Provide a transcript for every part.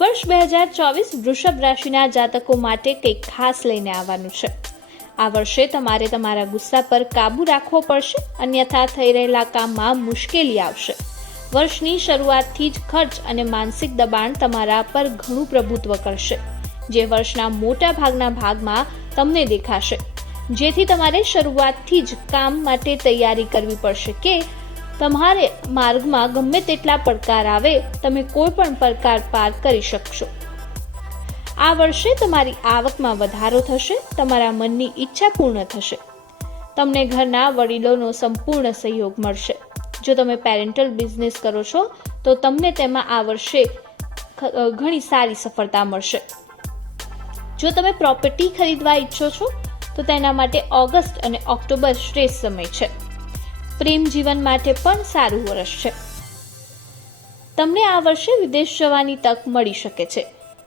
વર્ષ બે હજાર ચોવીસ વૃષભ રાશિના જાતકો માટે કંઈક ખાસ લઈને આવવાનું છે. આ વર્ષે તમારે તમારા ગુસ્સા પર કાબૂ રાખવો પડશે, અન્યથા થઈ રહેલા કામમાં મુશ્કેલી આવશે. વર્ષની શરૂઆતથી જ ખર્ચ અને માનસિક દબાણ તમારા પર ઘણું પ્રભુત્વ કરશે. જે વર્ષના મોટા ભાગના ભાગમાં તમને દેખાશે. જેથી તમારે શરૂઆતથી જ કામ માટે તૈયારી કરવી પડશે કે તમારે માર્ગમાં ગમે તેટલા પડકાર આવે, તમે કોઈ પણ પડકાર પાર કરી શકશો. આ વર્ષે તમારી આવકમાં વધારો થશે, તમારા મનની ઈચ્છા પૂર્ણ થશે. તમને ઘરના વડીલોનો સંપૂર્ણ સહયોગ મળશે. જો તમે પેરેન્ટલ બિઝનેસ કરો છો, તો તમને તેમાં આ વર્ષે ઘણી સારી સફળતા મળશે. જો તમે પ્રોપર્ટી ખરીદવા ઈચ્છો છો, તો તેના માટે ઓગસ્ટ અને ઓક્ટોબર શ્રેષ્ઠ સમય છે. પ્રેમ જીવન માટે પણ સારું વર્ષ છે. તમને આ વર્ષે વિદેશ જવાની તક મળી શકે છે.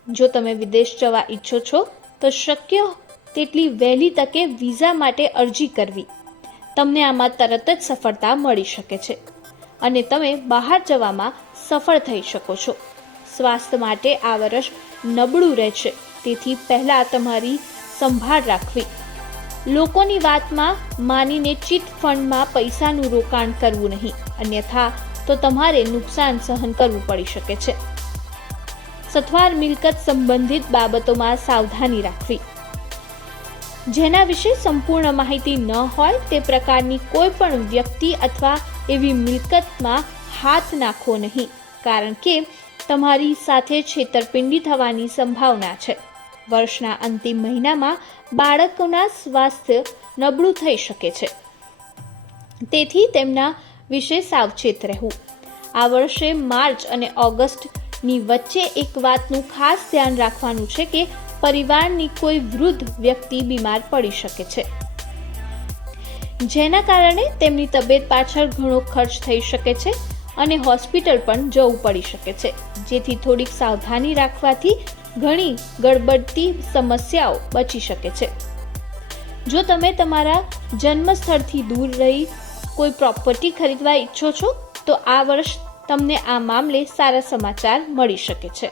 જો તમે વિદેશ જવા ઈચ્છો છો, તો શક્ય તેટલી વહેલી તકે વિઝા માટે અરજી કરવી. તમને આમાં તરત જ સફળતા મળી શકે છે. અને તમે બહાર જવામાં સફળ થઈ શકો છો. સ્વાસ્થ્ય માટે આ વર્ષ નબળું રહેશે. તેથી પહેલાં તમારી સંભાળ રાખવી. લોકોની વાતમાં માનીને ચીટ ફંડમાં પૈસાનું રોકાણ કરવું નહીં. અન્યથા, તો તમારે નુકસાન સહન કરવું પડી શકે છે. સથવાર મિલકત સંબંધિત બાબતોમાં સાવધાની રાખવી. જેના વિશે સંપૂર્ણ માહિતી ન હોય, તે પ્રકારની કોઈ પણ વ્યક્તિ અથવા એવી મિલકતમાં હાથ નાખવો નહીં, કારણ કે તમારી સાથે છેતરપિંડી થવાની સંભાવના છે. વર્ષના અંતિમ મહિનામાં બાળકોના સ્વાસ્થ્ય નબળું થઈ શકે છે. તેથી તેમના વિશે સાવચેત રહેવું. આ વર્ષે માર્ચ અને ઓગસ્ટની વચ્ચે એક વાતનું ખાસ ધ્યાન રાખવાનું છે કે પરિવારની કોઈ વૃદ્ધ વ્યક્તિ બીમાર પડી શકે છે. જેના કારણે તેમની તબિયત પાછળ ઘણો ખર્ચ થઈ શકે છે અને હોસ્પિટલ પણ જવું પડી શકે છે. જેથી થોડીક સાવધાની રાખવાથી ઘણી ગડબડતી સમસ્યાઓ બચી શકે છે. જો તમે તમારા જન્મસ્થળથી દૂર રહી કોઈ પ્રોપર્ટી ખરીદવા ઈચ્છો છો, તો આ વર્ષ તમને આ મામલે સારા સમાચાર મળી શકે છે.